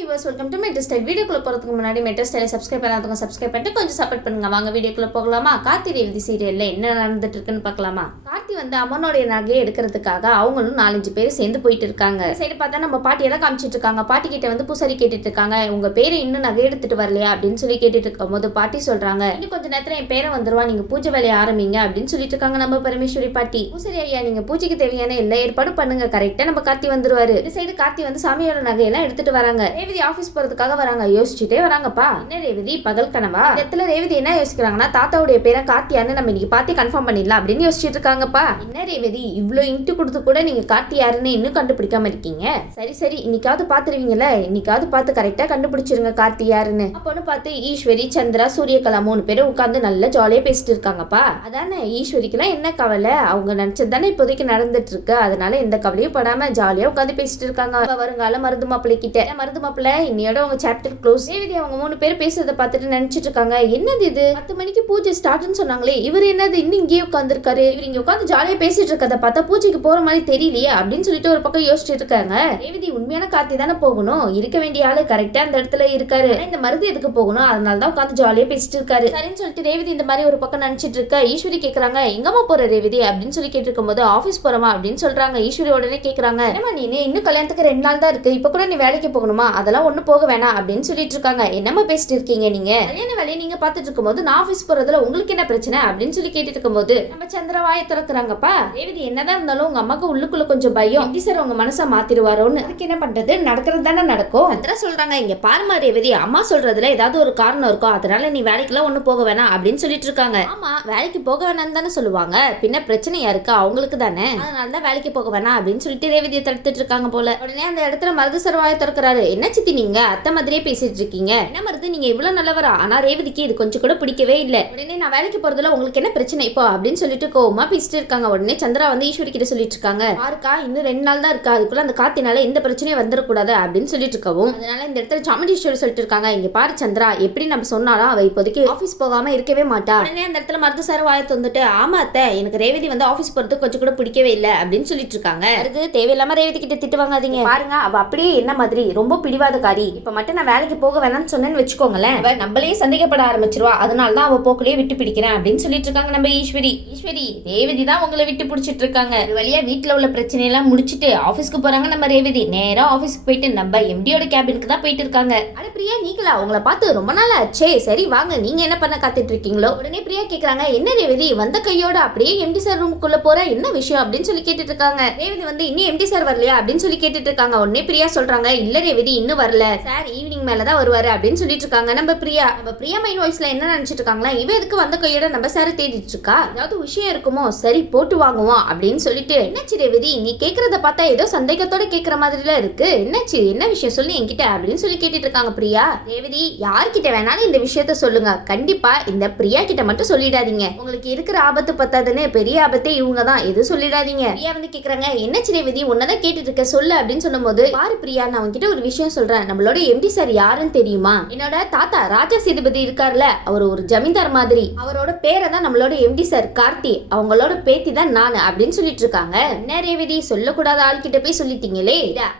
Viewers welcome to metro style. வீடியோக்குள்ள போறதுக்கு முன்னாடி மெட்ரோ ஸ்டைலை சப்ஸ்கிரைப் பண்ணாதவங்க சப்ஸ்கிரைப் பண்ணிட்டு கொஞ்சம் சப்போர்ட் பண்ணுங்க. வாங்க வீடியோக்குள்ள போகலாமா? கார்த்தி ரேவதி சீரியல்ல என்ன நடந்துட்டு இருக்குன்னு பார்க்கலாமா? கார்த்தி அம்மனோடைய நகையை எடுக்கிறதுக்காக அவங்களும் 4-5 பேர் சேர்ந்து போயிட்டு இருக்காங்க. சைடு பார்த்தா நம்ம பாட்டியெல்லாம் காமிச்சிட்டு இருக்காங்க. பாட்டி கிட்ட பூசாரி கேட்டுட்டு இருக்காங்க, உங்க பேரை இன்னும் நகை எடுத்துட்டு வரலையா அப்படின்னு சொல்லி கேட்டுட்டு இருக்கும் போது பாட்டி சொல்றாங்க, இன்னும் கொஞ்ச நேரத்துல என் பேரை வந்துருவா, நீங்க பூஜை வேலையை ஆரம்பிங்க அப்படின்னு சொல்லிட்டு இருக்காங்க நம்ம பரமேஸ்வரி பாட்டி. பூசாரி ஐயா, நீங்க பூஜைக்கு தேவையான எல்லா ஏற்பாடு பண்ணுங்க, கரெக்டா நம்ம கார்த்தி வந்துருவாரு. இந்த சைடு கார்த்தி சாமியோட நகையெல்லாம் எடுத்துட்டு வராங்க. ரேவதி ஆபீஸ் போறதுக்காக வராங்க. யோசிச்சுட்டே வராங்கப்பா. என்ன ரேவதி பகல் கனவா? இந்த இடத்துல ரேவதி என்ன யோசிக்கிறாங்கன்னா, தாத்தாவுடைய பேரை கார்த்தியான்னு நம்ம இன்னைக்கு பார்த்து கன்ஃபார்ம் பண்ணிடலாம் அப்படின்னு யோசிச்சுட்டு இருக்காங்கப்பா. என்ன ரேவதி இவ்ளோ இன்ட்டு கொடுத்து கூட நீங்க கார்த்தி யாருன்னு இன்னும் கண்டுபிடிக்காம இருக்கீங்க? சரி சரி, இன்னைக்காவது பாத்துருவீங்கல்ல, இன்னைக்காவது பார்த்து கரெக்டா கண்டுபிடிச்சிருங்க கார்த்தி யாருன்னு. அப்போன்னு பார்த்து ஈஸ்வரி, சந்திரா, சூரியகலா 3 பேரும் உட்கார்ந்து நல்லா ஜாலியா பேசிட்டு இருக்காங்கப்பா. அதானே ஈஸ்வரிக்கெல்லாம் என்ன கவலை, அவங்க நினைச்சது தானே இப்போதைக்கு நடந்துட்டு இருக்கு, அதனால எந்த கவலையும் படாம ஜாலியா உட்காந்து பேசிட்டு இருக்காங்க. வருங்கால மருது மாப்பிள்ளை கிட்ட. மருது மாப்பிள்ளை இன்னையோட அவங்க சாப்டர் க்ளோஸ். ரேவதி அவங்க 3 பேர் பேசுறத பார்த்துட்டு நினைச்சிட்டு இருக்காங்க, என்னது இது 10 மணிக்கு பூஜை ஸ்டார்ட்னு சொன்னாங்களே, இவர் என்னது இன்னும் இங்கேயே உட்காந்துருக்காரு, இவர் இங்க உட்காந்து ஜாலியா பேசிட்டு இருக்கத பார்த்தா பூஜைக்கு போற மாதிரி தெரியலையே அப்படின்னு சொல்லிட்டு ஒரு பக்கம் யோசிச்சுட்டு இருக்காங்க. ரேவதி உண்மையான கார்த்தி தானே போகணும், இருக்க வேண்டிய ஆளு கரெக்டா அந்த இடத்துல இருக்காரு, இந்த மருது எதுக்கு போகணும், அதனாலதான் உட்காந்து ஜாலியா பேசிட்டு இருக்காரு. சரின்னு சொல்லிட்டு ரேவதி இந்த மாதிரி ஒரு பக்கம் நினைச்சிட்டு இருக்க. ஈஸ்வரி கேக்குறாங்க, எங்கம்மா போற ரேவதி அப்படின்னு சொல்லி கேட்டு இருக்கும் போது, ஆபீஸ் போறமா அப்படின்னு சொல்றாங்க. ஈஸ்வரி உடனே கேக்குறாங்க, என்னமா நீ இன்னும் கல்யாணத்துக்கு 2 நாள் தான் இருக்கு, இப்ப கூட நீ வேலைக்கு போகணுமா, அதெல்லாம் ஒண்ணு போக வேணாம் அப்படின்னு சொல்லிட்டு இருக்காங்க. என்னமா பேசிட்டு இருக்கீங்க நீங்க, கல்யாண வேலையை நீங்க பாத்துட்டு இருக்கும்போது நான் ஆபீஸ் போறதுல உங்களுக்கு என்ன பிரச்சனை அப்படின்னு சொல்லி கேட்டுட்டு இருக்கும்போது நம்ம சந்திரா வாயை திறக்கிறாங்கப்பா. ரேவதி என்னதான் இருந்தாலும் உங்க அம்மாக்கு உள்ளுக்குள்ள கொஞ்சம் பயம், எப்படி சார் உங்க மனசை மாத்திடுவாரோன்னு. அதுக்கு என்ன பண்றது, நடக்கிறது தானே நடக்கும். சந்திரா சொல்றாங்க, இங்க பாருமா ரேவதி, அம்மா சொல்றதுல ஏதாவது ஒரு காரணம் இருக்கும், அதனால நீ வேலைக்குலாம் ஒண்ணு போக வேணாம் அப்படின்னு சொல்லிட்டு இருக்காங்க. ஆமா, வேலைக்கு போக வேணாம்னு தானே சொல்லுவாங்க, பின்ன பிரச்சனையா இருக்கு அவங்களுக்கு தானே, அதனாலதான் வேலைக்கு போக வேணாம் அப்படின்னு சொல்லிட்டு ரேவதியை தடுத்துட்டு இருக்காங்க போல. உடனே அந்த இடத்துல மருது சார் வாயை திறக்கிறாரு, என்ன சித்தி நீங்க அத்தை மாதிரியே பேசிட்டு இருக்கீங்க, என்ன மருது நீங்க இவ்வளவு நல்லவரா, ஆனா ரேவதிக்கு இது கொஞ்சம் கூட பிடிக்கவே இல்ல, உடனே நான் வேலைக்கு போறதுல உங்களுக்கு என்ன பிரச்சனை இப்போ அப்படின்னு சொல்லிட்டு கோவமா பேசிட்டு இருக்காங்க. உடனே சந்திரா ஈஸ்வரி கிட்ட சொல்லிட்டு இருக்காங்க, பாருக்கா இன்னும் 2 நாள் தான் இருக்கா, அதுக்குள்ள அந்த காத்தினால எந்த பிரச்சனையும் வந்துடக்கூடாது அப்படின்னு சொல்லிட்டு இருக்கவும், அதனால இந்த இடத்துல சாமுண்டீஸ்வரி சொல்லிட்டு இருக்காங்க, இங்க பாரு சந்திரா, எப்படி நம்ம சொன்னாலும் அவ இப்போதைக்கு ஆபீஸ் போகாம இருக்கவே மாட்டா. உடனே அந்த இடத்துல மருது சார் வாயை வந்துட்டு, ஆமா அத்தை, எனக்கு ரேவதி ஆபீஸ் போறது கொஞ்சம் கூட பிடிக்கவே இல்லை அப்படின்னு சொல்லிட்டு இருக்காங்க. அது தேவையில்லாம ரேவதி கிட்ட திட்டு வாங்காதீங்க, பாருங்க அவ அப்படியே என்ன மாதிரி ரொம்ப பிடிவாதக்காரி, இப்ப மட்டும் நான் வேலைக்கு போக வேணாம்னு சொன்னேன்னு வச்சுக்கோங்களேன், அவ நம்மளே சந்தேகப்பட ஆரம்பிச்சிருவா, அதனாலதான் அவ போக்குலயே விட்டு பிடிக்கிறேன் அப்படின்னு சொல்லிட்டு இருக்காங்க நம்ம ஈஸ்வரி. ரேவதி தான் உங்களை விட்டு பிடிச்சிட்டு இருக்காங்க. ஒரு வழியா வீட்டுல உள்ள பிரச்சனை எல்லாம் முடிச்சிட்டு ஆபீஸ்க்கு போறாங்க நம்ம ரேவதி. நேரா ஆபீஸ்க்கு போயிட்டு நம்ம எம்டியோட கேபினுக்கு தான் போயிட்டு இருக்காங்க. அட பிரியா, நீங்களா, உங்களை பார்த்து ரொம்ப நாள் ஆச்சே, சரி வாங்க, நீங்க என்ன பண்ண காத்துட்டு இருக்கீங்களோ. உடனே பிரியா கேக்குறாங்க, என்ன ரேவதி வந்த கையோட அப்படியே எம்டி சார் ரூமுக்குள்ள போற, என்ன விஷயம் அப்படின்னு சொல்லி கேட்டுட்டு இருக்காங்க. ரேவதி இன்னும் எம்டி சார் வரலையா அப்படின்னு சொல்லி கேட்டுட்டு இருக்காங்க. உடனே பிரியா சொல்றாங்க, இல்ல ரேவதி இன்னும் வரல சார், ஈவினிங் மேலதான் வருவாரு அப்படின்னு சொல்லிட்டு இருக்காங்க நம்ம பிரியா. மைண்ட் வாய்ஸ்ல என்ன நினைச்சிட்டு இருக்காங்களா, இவ எதுக்கு வந்த கையோட நம்ம சாரை தேடிட்டு இருக்கா, ஏதாவது விஷயம் இருக்குமோ, சரி போட்டு வாங்குவோம் அப்படின்னு சொல்லிட்டு, என்னாச்சு ரேவதி நீ கேக்குறத பார்த்தா ஏதோ சந்தேகத்தோட கேக்குற மாதிரில இருக்கு, என்னாச்சு என்ன விஷயம் சொல்லி என்கிட்ட அப்படின்னு சொல்லி கேட்டுட்டு இருக்காங்க பிரியா. ரேவதி யார்கிட்ட வேணாலும் இந்த விஷயத்த சொல்லுங்க, கண்டிப்பா இந்த பிரியா கிட்ட மட்டும் சொல்லிடாதீங்க, உங்களுக்கு இருக்கிற ஆபத்து பத்தாதுன்னு பெரிய ஆபத்தே இவங்க தான், எது சொல்லிடாதீங்க. பிரியா கேக்குறாங்க, என்னாச்சு ரேவதி உன்னதான் கேட்டுட்டு இருக்க சொல்லு அப்படின்னு சொல்லும் போது, பாரு பிரியா நான் உங்ககிட்ட ஒரு விஷயம் சொல்றேன், நம்மளோட எம்டி சார் யாருன்னு தெரியுமா, என்னோட தாத்தா ராஜா சேதுபதி இருக்காருல, அவர் ஒரு ஜமீன்தார் மாதிரி, அவரோட பேரை தான் நம்மளோட எம்டி சார் கார்த்தி, அவங்களோட பேத்தி தான் நானு அப்படின்னு சொல்லிட்டு இருக்காங்க. என்ன ரேவதி சொல்லக்கூடாத ஆள் கிட்ட போய் சொல்லிட்டீங்களே,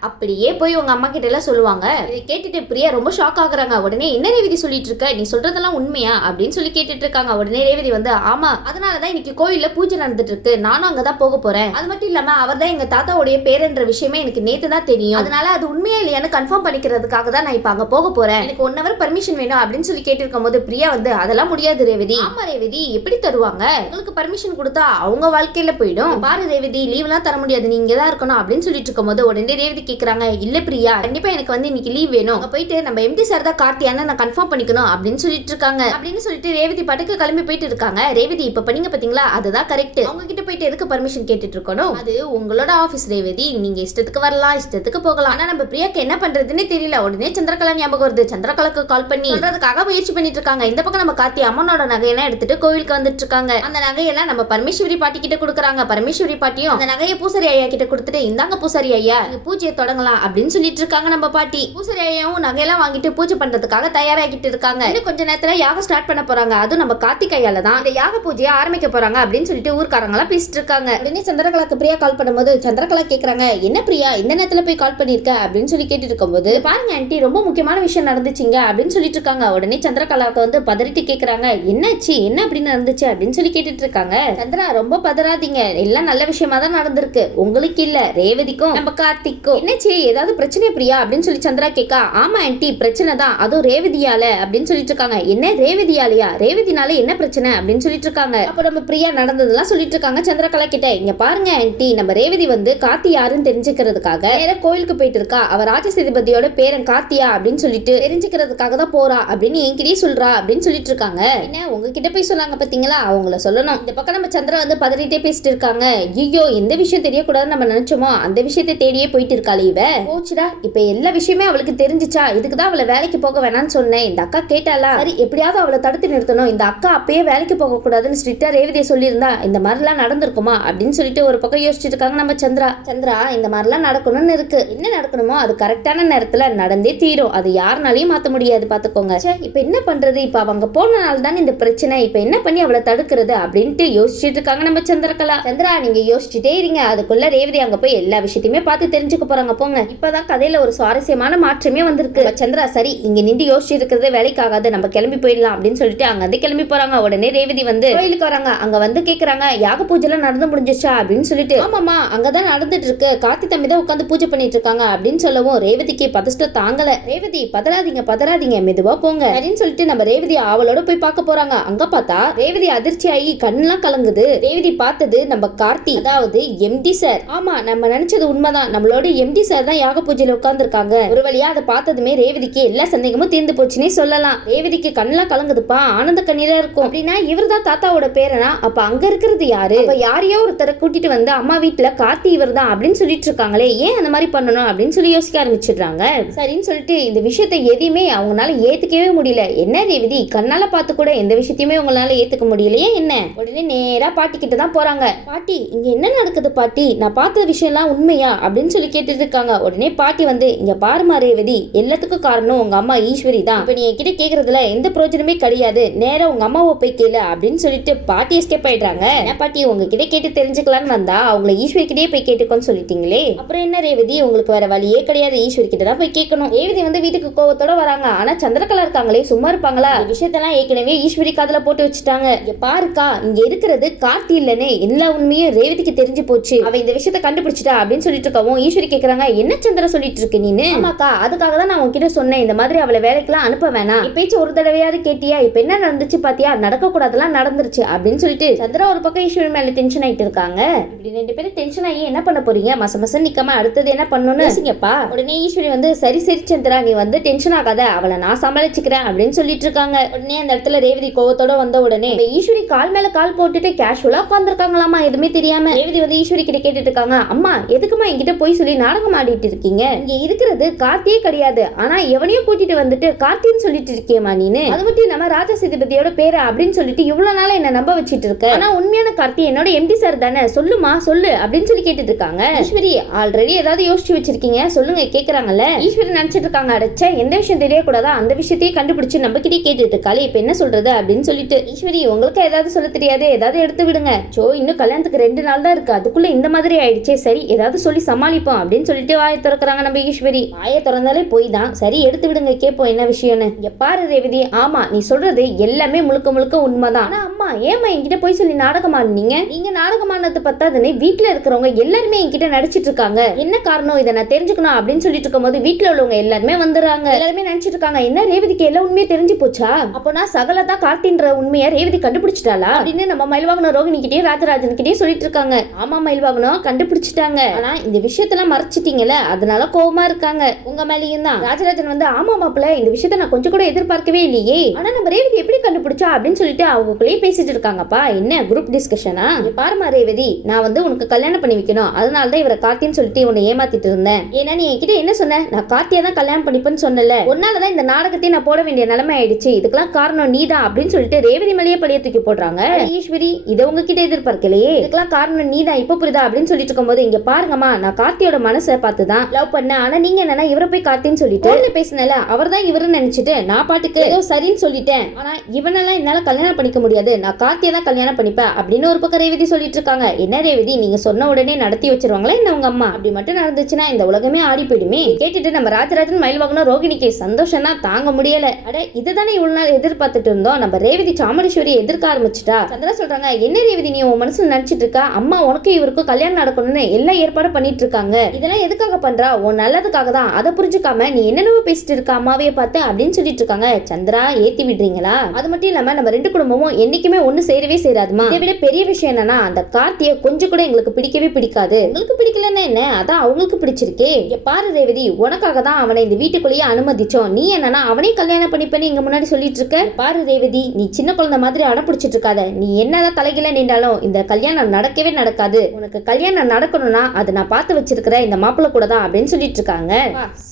அப்படியே போய் உங்க அம்மா கிட்ட எல்லாம் சொல்லுவாங்க. இதை கேட்டுட்டு பிரியா ரொம்ப ஷாக் ஆகுறாங்க. உடனே என்ன ரேவதி சொல்லிட்டு இருக்க, நீ சொல்றதெல்லாம் உண்மையா அப்படின்னு சொல்லி கேட்டுட்டு இருக்காங்க. உடனே ரேவதி ஆமா, அதனாலதான் இன்னைக்கு கோயில்ல பூஜை நடந்துட்டு இருக்கு, நானும் அங்கதான் போக போறேன், அது மட்டும் இல்லாம அவர் தான் எங்க தாத்தாவுடைய பேருன்ற விஷயமே எனக்கு நேத்து தான் தெரியும், அதனால அது உண்மையா இல்லையான்னு கன்ஃபார்ம் பண்ணிக்கிறதுக்காக தான் நான் இப்ப அங்க போக போறேன், எனக்கு 1 hour பர்மிஷன் வேணும் அப்படின்னு சொல்லி கேட்டிருக்கும் போது பிரியா அதெல்லாம் முடியாது ரேவதி. ஆமா ரேவதி எப்படி தருவாங்க, உங்களுக்கு பர்மிஷன் கொடுத்தா அவங்க வாழ்க்கையில போயிடும், பாரு ரேவதி லீவ் எல்லாம் தர முடியாது, நீங்க தான் இருக்கணும் அப்படின்னு சொல்லிட்டு இருக்கும் போது உடனே ரேவதி கேக்குறாங்க, இல்ல பிரியா கண்டிப்பா எனக்கு இன்னைக்கு லீவ் வேணும், போயிட்டு நம்ம எம்டி சார் தான் கார்த்தியான்னு நான் கன்ஃபார்ம் பண்ணிக்கணும் அப்படின்னு சொல்லிட்டு இருக்காங்க. அப்படின்னு சொல்லிட்டு ரேவதி பாட்டுக்கு கிளம்பி போயிட்டு இருக்காங்க. ரேவதி இப்ப பண்ணீங்க பாத்தீங்களா, அதுதான் கரெக்ட், அவங்க கிட்ட போயிட்டு எதுக்கு பர்மிஷன் கேட்டுட்டு இருக்கணும், அது உங்களோட ஆபீஸ் ரேவதி, நீங்க இஷ்டத்துக்கு வரலாம் இஷ்டத்துக்கு போகலாம், ஆனா நம்ம பிரியாக்கு என்ன பண்றதுன்னு தெரியல. உடனே சந்திரகலா ஞாபகம் வருது. சந்திரகலாக்கு கால் பண்ணி சொல்றதுக்காக முயற்சி பண்ணிட்டு இருக்காங்க. இந்த பக்கம் நம்ம கார்த்தி அம்மனோட நகையெல்லாம் எடுத்துட்டு கோவிலுக்கு வந்துட்டு இருக்காங்க. அந்த நகையெல்லாம் நம்ம பரமேஸ்வரி பாட்டி கிட்ட கொடுக்குறாங்க. பரமேஸ்வரி பாட்டியும் அந்த நகையை பூசாரி ஐயா கிட்ட கொடுத்துட்டு, இந்தாங்க பூசாரி ஐயா, பூஜையை தொடங்கலாம் அப்படின்னு சொல்லிட்டு இருக்காங்க நம்ம பாட்டி. பூசாரி ஐயாவும் நகையெல்லாம் வாங்கிட்டு பூஜை பண்றதுக்காக தயாராகிட்டு இருக்காங்க. இன்னும் கொஞ்ச நேரத்துல யாகம் ஸ்டார்ட் பண்ண போறாங்க. அதுவும் நம்ம கார்த்திகையால தான் இந்த யாக பூஜையை ஆரம்பிக்க போறாங்க அப்படின்னு சொல்லிட்டு ஊர்க்காரங்க எல்லாம் பேசிட்டு இருக்காங்க. உடனே சந்திரகலாக்கு பிரியா கால் பண்ணும்போது சந்திரகலா கேக்குறாங்க, என்ன பிரியா இந்த நேரத்துல போய் கால் பண்ணிருக்க அப்படின்னு சொல்லி கேட்டு இருக்கும்போது, பாருங்க ஆண்டி ரொம்ப முக்கியமான விஷயம் நடந்துச்சுங்க அப்படின்னு சொல்லிட்டு இருக்காங்க. உடனே சந்திரகலாவுக்கு வந்து பதறிட்டு கேக்குறாங்க, என்னாச்சு என்ன அப்படின்னு நடந்துச்சு அப்படின்னு சொல்லி கேட்டுட்டு இருக்காங்க. சந்திரா ரொம்ப பதறாதீங்க, எல்லாம் நல்ல விஷயமா தான் நடந்திருக்கு, உங்களுக்கு இல்ல ரேவதிக்கும் நம்ம கார்த்திக்கும். என்னாச்சு ஏதாவது பிரச்சனை பிரியா அப்படின்னு சொல்லி சந்திரா கேட்கா. ஆமா ஆண்டி பிரச்சனை தான், அதுவும் ரேவதியால அப்படின்னு சொல்லிட்டு இருக்காங்க. என்ன ரேவதியாலையா, ரேவதினால என்ன பிரச்சனை அப்படின்னு சொல்லிட்டு இருக்காங்க. அப்ப நம்ம பிரியா நடந்ததெல்லாம் சொல்லிட்டு இருக்காங்க சந்திரகலா கிட்ட. இங்க பாருங்க ஆண்டி, நம்ம ரேவதி வந்து கார்த்தி யாருன்னு தெரிஞ்சுக்கிறதுக்காக நேர கோயிலுக்கு போயிட்டு இருக்கா. அவ ராஜசேதுபதியோட பேரன் கார்த்தியா அப்படின்னு சொல்லிட்டு தெரிஞ்சுக்கிறதுக்காக தான் போறா அப்படின்னு என்கிட்டயே சொல்றா அப்படின்னு சொல்லிட்டு இருக்காங்க. என்ன உங்ககிட்ட போய் சொல்லாங்க பாத்தீங்களா, அவங்கள சொல்லணும். இந்த பக்கம் நம்ம சந்திரா வந்து பதறிட்டே பேசிட்டு இருக்காங்க. ஐயோ எந்த விஷயம் தெரியக்கூடாதுன்னு நம்ம நினைச்சோமோ அந்த விஷயத்தை தேடியே போயிட்டு இருக்காளே இவ. போச்சுடா இப்ப எல்லா விஷயமே அவளுக்கு தெரிஞ்சிச்சா, இதுக்குதான் அவளை வேலைக்கு போக வேணாம்னு சொன்னேன். இந்த அக்கா கேட்டாளா, சரி எப்படியாவது அவளை தடுத்து நிறுத்தணும். இந்த அக்கா அப்பயே வேலைக்கு போக கூடாதுன்னு ஸ்ட்ரிக்டா ரேவதியை சொல்லியிருந்தா இந்த மாதிரிலாம் நடந்திருக்குமா அப்படின்னு சொல்லிட்டு ஒரு பக்கம் யோசிச்சுட்டு இருக்காங்க நம்ம சந்திரா. சந்திரா இந்த மாதிரிலாம் நடக்கணும்னு இருக்கு, என்ன நடக்கணுமோ அது கரெக்டான நேரத்துல நடந்தே தீரும், அது யாருனாலையும் மாத்த முடியாது பாத்துக்கோங்க. இப்ப என்ன பண்றது, இப்ப அவங்க போனனால தான் இந்த பிரச்சனை, இப்ப என்ன பண்ணி அவளை தடுக்கிறது அப்படின்ட்டு யோசிச்சுட்டு இருக்காங்க நம்ம சந்திரகலா. சந்திரா நீங்க யோசிச்சுட்டே இருங்க, அதுக்குள்ள ரேவதி அங்க போய் எல்லா விஷயத்தையுமே பார்த்து தெரிஞ்சுக்க போறாங்க போங்க. இப்பதான் கதையில ஒரு சுவாரஸ்யமான மாற்றமே வந்திருக்கு. சந்திரா சரி இங்க நின்று யோசிச்சு இருக்கிறது வேலைக்காகாது, நம்ம கிளம்பி போயிடலாம் அப்படின்னு சொல்லிட்டு அங்க வந்து கிளம்பி போறாங்க. உடனே ரேவதி வந்து கோயிலுக்கு வராங்க. அங்க வந்து கேக்குறாங்க, யாக பூஜை எல்லாம் நடந்து முடிஞ்சிச்சா அப்படின்னு சொல்லிட்டு. ஆமாமா அங்கதான் நடந்துட்டு இருக்கு, கார்த்தி தம்பி தான் உட்காந்து பூஜை பண்ணிட்டு இருக்காங்க அப்படின்னு சொல்லவும் ரேவதிக்கு பதஷ்டம் தாங்கல. ரேவதி பதறாதீங்க மெதுவா போங்க அப்படின்னு சொல்லிட்டு நம்ம ரேவதி அவளோட போய் பார்க்க போறாங்க. அங்க பார்த்தா ரேவதி அதிர்ச்சி ஆகி கண்ணெல்லாம் கலங்குது. ரேவதி பார்த்தது நம்ம கார்த்தி, அதாவது எம்டி சார். ஆமா நம்ம நினைச்சது உண்மைதான், நம்மளோட எம்டி சார் தான் யாக பூஜையில உட்கார்ந்து இருக்காங்க. ஒரு வழியா அதை பார்த்ததுமே ரேவதிக்கு எல்லா சந்தேகமும் தீர்ந்து போச்சுன்னே சொல்லலாம். ரேவதிக்கு கண்ணெல்லாம் கலங்குதுப்பா, ஆனந்த கண்ணீரா இருக்கும். அப்படின்னா இவர் தான் தாத்தாவோட பேரனா, அப்ப அங்க இருக்கிறது யாரு, அப்ப யாரையோ ஒருத்தரை கூட்டிட்டு வந்து அம்மா வீட்டுல கார்த்தி இவர் தான் அப்படின்னு சொல்லிட்டு இருக்காங்களே, ஏன் அந்த மாதிரி பண்ணணும் அப்படின்னு சொல்லி யோசிக்க ஆரம்பிச்சிடுறாங்க. சரின்னு சொல்லிட்டு இந்த விஷயத்தை எதையுமே அவங்களால ஏத்துக்கவே முடியல. என்ன ரேவதி கண்ணால பார்த்து கூட எந்த விஷயத்தையுமே உங்களால ஏத்துக்க முடியலையே என்ன? உடனே நேரா பாட்டி கிட்ட தான் போறாங்க. பாட்டி இங்க என்ன நடக்குது பாட்டி, நான் பார்த்த விஷயம் எல்லாம் உண்மையா அப்படின்னு சொல்லி கேட்டுட்டு இருக்காங்க. உடனே பாட்டி வந்து, இங்க பாருமா ரேவதி, எல்லாத்துக்கும் காரணம் உங்க அம்மா ஈஸ்வரி தான், இப்ப நீ என்கிட்ட கேக்குறதுல எந்த பிரயோஜனமே கிடையாது, நேரா உங்க அம்மாவை போய் கேளு அப்படின்னு சொல்லிட்டு பாட்டி எஸ்கேப் ஆயிடுறாங்க. என்ன பாட்டி உங்ககிட்ட கேட்டு தெரிஞ்சுக்கலான்னு வந்தா அவங்களை ஈஸ்வரி கிட்டே போய் கேட்டுக்கோன்னு சொல்லிட்டீங்களே, அப்புறம் என்ன ரேவதி உங்களுக்கு வேற வழியே கிடையாது, ஈஸ்வரி கிட்ட தான் போய் கேட்கணும். ரேவதி வந்து வீட்டுக்கு கோவத்தோட வராங்க. ஆனா சந்திரகலா இருக்காங்களே சும்மா இருப்பாங்களா, இந்த விஷயத்தெல்லாம் ஏற்கனவே ஈஸ்வரி காதுல போட்டு வச்சுட்டாங்க. பாருக்கா இங்க இருக்கிறது கார்த்தி இல்லன்னு எல்லா உண்மையும் ரேவதிக்கு தெரிஞ்சு போச்சு, அவ இந்த விஷயத்த கண்டுபிடிச்சிட்டா அப்படின்னு சொல்லிட்டு இருக்கவும் ஈஸ்வரி கேக்குறாங்க, என்ன சந்திர சொல்லிட்டு இருக்கு நீனு? ஆமாக்கா அதுக்காக தான் நான் உன்கிட்ட சொன்னேன், இந்த மாதிரி அவளை வேலைக்கெல்லாம் அனுப்ப வேணாம், இப்பேச்சு ஒரு தடவையாவது கேட்டியா, இப்ப என்ன நடந்துச்சு பாத்தியா, நடக்க கூடாதெல்லாம் நடந்துருச்சு அப்படின்னு சொல்லிட்டு சந்திரா ஒரு பக்கம் ஈஸ்வரி மேல டென்ஷன் ஆயிட்டு இருக்காங்க. இப்படி ரெண்டு பேரும் டென்ஷன் ஆகி என்ன பண்ண போறீங்க, மசம் நிக்காம அடுத்தது என்ன பண்ணணும்னு யோசிங்கப்பா. உடனே ஈஸ்வரி வந்து சரி சந்திரா நீ வந்து டென்ஷன் ஆகாத, அவளை நான் சமாளிச்சுக்கிறேன் அப்படின்னு சொல்லிட்டு இருக்காங்க. உடனே அந்த இடத்துல ரேவதி கோவத்தோட வந்த உடனே ஈஸ்வரி கால் மேல கால் போட்டுட்டு கேஷுவலா உட்கார்ந்துருக்காங்களாமா, எதுவுமே தெரியாம. ரேவதி வந்து ஈஸ்வரி கிட்ட கேட்டுட்டு இருக்காங்க, அம்மா எதுக்குமா என்கிட்ட போய் சொல்லி நாடகம் ஆடிட்டு இருக்கீங்க, இங்க இருக்கிறது கார்த்தியே கிடையாது, ஆனா எவனையும் கூட்டிட்டு வந்துட்டு கார்த்தின்னு சொல்லிட்டு இருக்கியமா நீனு, அது மட்டும் நம்ம ராஜசேதுபதியோட பேரு அப்படின்னு சொல்லிட்டு இவ்வளவு நாள என்ன நம்ப வச்சிட்டு இருக்க, ஆனா உண்மையான கார்த்தி என்னோட எம்டி சார் தானே, சொல்லுமா சொல்லு அப்படின்னு சொல்லி கேட்டுட்டு இருக்காங்க. ஈஸ்வரி ஆல்ரெடி ஏதாவது யோசிச்சு வச்சிருக்கீங்க சொல்லுங்க கேக்குறாங்கல்ல. ஈஸ்வரி நினைச்சிட்டு இருக்காங்க, அடைச்ச எந்த விஷயம் தெரியக்கூடாதா அந்த விஷயத்தையே கண்டுபிடிச்சு நம்ம கிட்டே கேட்டுட்டு இருக்காளே, இப்ப என்ன சொல்றது அப்படின்னு சொல்லிட்டு. ஈஸ்வரி உங்களுக்கு ஏதாவது சொல்ல தெரியாது, ஏதாவது எடுத்து விடுங்க, சோ இன்னும் கல்யாணத்துக்கு 2 நாள் தான் இருக்கு, அதுக்குள்ள இந்த மாதிரி ஆயிடுச்சே, சரி ஏதாவது சொல்லி சமாளிப்போம் அப்படின்னு சொல்லிட்டு வாயை திறக்கிறாங்க நம்ம ஈஸ்வரி. வாயை திறந்தாலே போய் தான், சரி எடுத்து விடுங்க கேட்போம் என்ன விஷயம்னு. இங்க பாரு ரேவதி, ஆமா நீ சொல்றது எல்லாமே முழுக்க முழுக்க உண்மைதான், ஆனா அம்மா ஏமா என்கிட்ட போய் சொல்லி நாடகம் ஆடுனீங்க, நீங்க நாடகம் ஆனது பத்தாதுன்னு வீட்டுல இருக்கிறவங்க எல்லாருமே என்கிட்ட நடிச்சிட்டு இருக்காங்க, என்ன காரணம் இதை நான் தெரிஞ்சுக்கணும் அப்படின்னு சொல்லிட்டு இருக்கும் போது வீட்டுல உள்ளவங்க எல்லாருமே வந்துடுறாங்க. எல்லாருமே நினைச்சிட்டு இருக்காங்க, என்ன ரேவதிக்கு எல்லா உண்மையே தெரிஞ்சு போச்சா, அப்போ நான் சகல தான் கார்த்தின்ற உண்மையை ரேவதி கண்டுபிடிச்சிட்டாளா அப்படின்னு நம்ம மயில்வாகனம் ரோகிணி கிட்டே ராஜராஜன் கிட்டே சொல்லிட்டு இருக்காங்க. ஆமா மயில்வாகனம் கண்டுபிடிச்சிட்டாங்க, ஆனா இந்த விஷயத்தெல்லாம் மறைச்சிட்டீங்கல்ல அதனால கோவமா இருக்காங்க உங்க மேலேயும் தான். ராஜராஜன் வந்து ஆமா மாப்பிள்ள இந்த விஷயத்த நான் கொஞ்சம் கூட எதிர்பார்க்கவே இல்லையே, ஆனா நம்ம ரேவதி எப்படி கண்டுபிடிச்சா அப்படின்னு சொல்லிட்டு அவங்களுக்குள்ளேயே பேசிட்டு இருக்காங்கப்பா. என்ன குரூப் டிஸ்கஷனா, பாருமா ரேவதி நான் வந்து உனக்கு கல்யாணம் பண்ணி வைக்கணும், அதனாலதான் இவரை கார்த்தின்னு சொல்லிட்டு உன்னை ஏமாத்திட்டு இருந்தேன், ஏன்னா நீ என்கிட்ட என்ன சொன்ன, நான் கார்த்தியா தான் கல்யாணம் பண்ணிப்பேன்னு சொன்னல, உன்னாலதான் இந்த நாடகத்தை நான் போட வேண்டிய நிலைமை ஆயிடுச்சு, இதுக்கெல்லாம் காரணம் நீதான் அப்படின்னு சொல்லிட்டு ரேவதி மேலேயே பழிய தூக்கி போடுறாங்க. ஈஸ்வரி இதை உங்ககிட்ட எதிர்பார்க்கலையே, இதுக்கெல்லாம் காரணம் நீ தான், இப்ப புரியுதா அப்படின்னு சொல்லிட்டு இருக்கும்போது, இங்க பாருங்கம்மா, நான் கார்த்தியோட மனசை பார்த்துதான் லவ் பண்ணேன். ஆனா நீங்க என்னன்னா இவரை போய் கார்த்தின்னு சொல்லிட்டு பேசினல, அவர் தான் இவருன்னு நினைச்சிட்டு நான் பாட்டுக்கு ஏதோ சரின்னு சொல்லிட்டேன். ஆனா இவனெல்லாம் என்னால கல்யாணம் பண்ணிக்க முடியாது, நான் கார்த்தியை தான் கல்யாணம் பண்ணிப்பேன் அப்படின்னு ஒரு பக்கம் ரேவதி சொல்லிட்டு இருக்காங்க. என்ன ரேவதி, நீங்க சொன்ன உடனே நடத்தி வச்சிருவாங்களா என்ன உங்க அம்மா? அப்படி மட்டும் நடந்துச்சுன்னா இந்த உலகமே ஆடி போயிடுமே. கேட்டுட்டு நம்ம ராஜராஜன் மயில் வாங்கின ரோகிணிக்கு சந்தோஷம் தான் தாங்க முடியல. அட இதுதானே இவ்வளவு நாள் எதிர்பார்த்துட்டு இருந்தோம். நம்ம ரேவதி சாமுண்டீஸ்வரி எதிர்க்க ஆரம்பிச்சுட்டா. சந்திரா சொல்றாங்க, என்ன ரேவதி நீ உன் மனசுல நினைச்சிட்டு இருக்கா? அம்மா உனக்கு இவருக்கும் கல்யாணம் நடக்கணும்னு எல்லா ஏற்பாடும் பண்ணிட்டு இருக்காங்க. இதெல்லாம் எதுக்காக பண்றா? உன் நல்லதுக்காக தான். அதை புரிஞ்சுக்காம நீ என்னென்னவோ பேசிட்டு இருக்க அம்மாவையே பார்த்து அப்படின்னு சொல்லிட்டு இருக்காங்க. சந்திரா ஏத்தி விடுறீங்களா? அது மட்டும் இல்லாம நம்ம ரெண்டு குடும்பமும் என்னைக்குமே ஒண்ணு சேரவே சேராதுமா. இதை விட பெரிய விஷயம் என்னன்னா, அந்த கார்த்தியை கொஞ்சம் கூட எங்களுக்கு பிடிக்கவே பிடிக்காது. உங்களுக்கு பிடிக்கலன்னா என்ன, அதான் அவங்களுக்கு பிடிச்சிருக்கே. பாரு ரேவதி, உனக்காக தான் அவனை இந்த வீட்டுக்குள்ளேயே அனுமதிச்சோம். நீ என்னன்னா அவனையும் கல்யாணம் பண்ணிப்பேன்னு இங்க முன்னாடி சொல்லிட்டு இருக்க. பாரு ரேவதி, நீ சின்ன குழந்தை மாதிரி அடம் பிடிச்சிட்டு இருக்காத. நீ என்னதான் தலைகீழ நின்றாலும் இந்த கல்யாணம் நடக்கவே நடக்காது. உனக்கு கல்யாணம் நடக்கணும்னா அது நான் பார்த்து வச்சிருக்கிற இந்த மாப்பிள்ளை கூட தான் அப்படின்னு சொல்லிட்டு இருக்காங்க.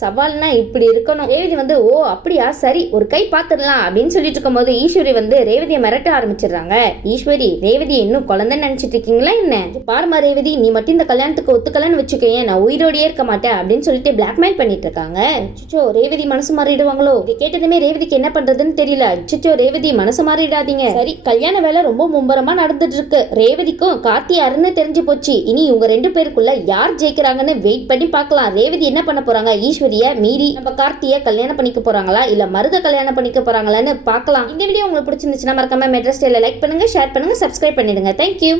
சவால்னா இப்படி இருக்கணும். ரேவதி வந்து, ஓ அப்படியா, சரி ஒரு கை பார்த்துடலாம் அப்படின்னு சொல்லிட்டு இருக்கும் போது ஈஸ்வரி வந்து ரேவதியை மிரட்ட ஆரம்பிச்சிடுறாங்க. ஈஸ்வரி, ரேவதி இன்னும் குழந்தைன்னு நினைச்சிட்டு இருக்கீங்களா என்ன? பாருமா ரேவதி, நீ மட்டும் இந்த கல்யாணத்துக்கு ஒத்துக்கலன்னு வச்சுக்கேன், நான் உயிரோடையே இருக்க மாட்டேன் அப்படின்னு சொல்லிட்டு பிளாக்மெயில் பண்ணிட்டு இருக்காங்க. அச்சோ, ரேவதி மனசு மாறிடுவாங்களோ? கேட்டதுமே ரேவதிக்கு என்ன பண்றதுன்னு தெரியல. அச்சோ ரேவதி, மனசு மாறிடாதீங்க. சரி, கல்யாண வேலை ரொம்ப மும்பரமா நடந்துட்டு இருக்கு. ரேவதிக்கும் கார்த்தி யாருன்னு தெரிஞ்சு போச்சு. இனி இவங்க ரெண்டு பேருக்குள்ள யார் ஜெயிக்கிறாங்கன்னு வெயிட் பண்ணி பார்க்கலாம். ரேவதி என்ன பண்ண போறாங்க? ஈஸ்வரிய மீறி நம்ம கார்த்திய கல்யாணம் பண்ணிக்க போறாங்களா இல்ல மருத கல்யாணம் பண்ணிக்க போறாங்களான்னு பார்க்கலாம். இந்த வீடியோ உங்களுக்கு பிடிச்சிருந்துச்சுன்னா மறக்காம மெட்ரஸ் ஸ்டைல லைக் பண்ணுங்க, ஷேர் பண்ணுங்க, சப்ஸ்கிரைப் பண்ணிடுங்க. தேங்க்யூ.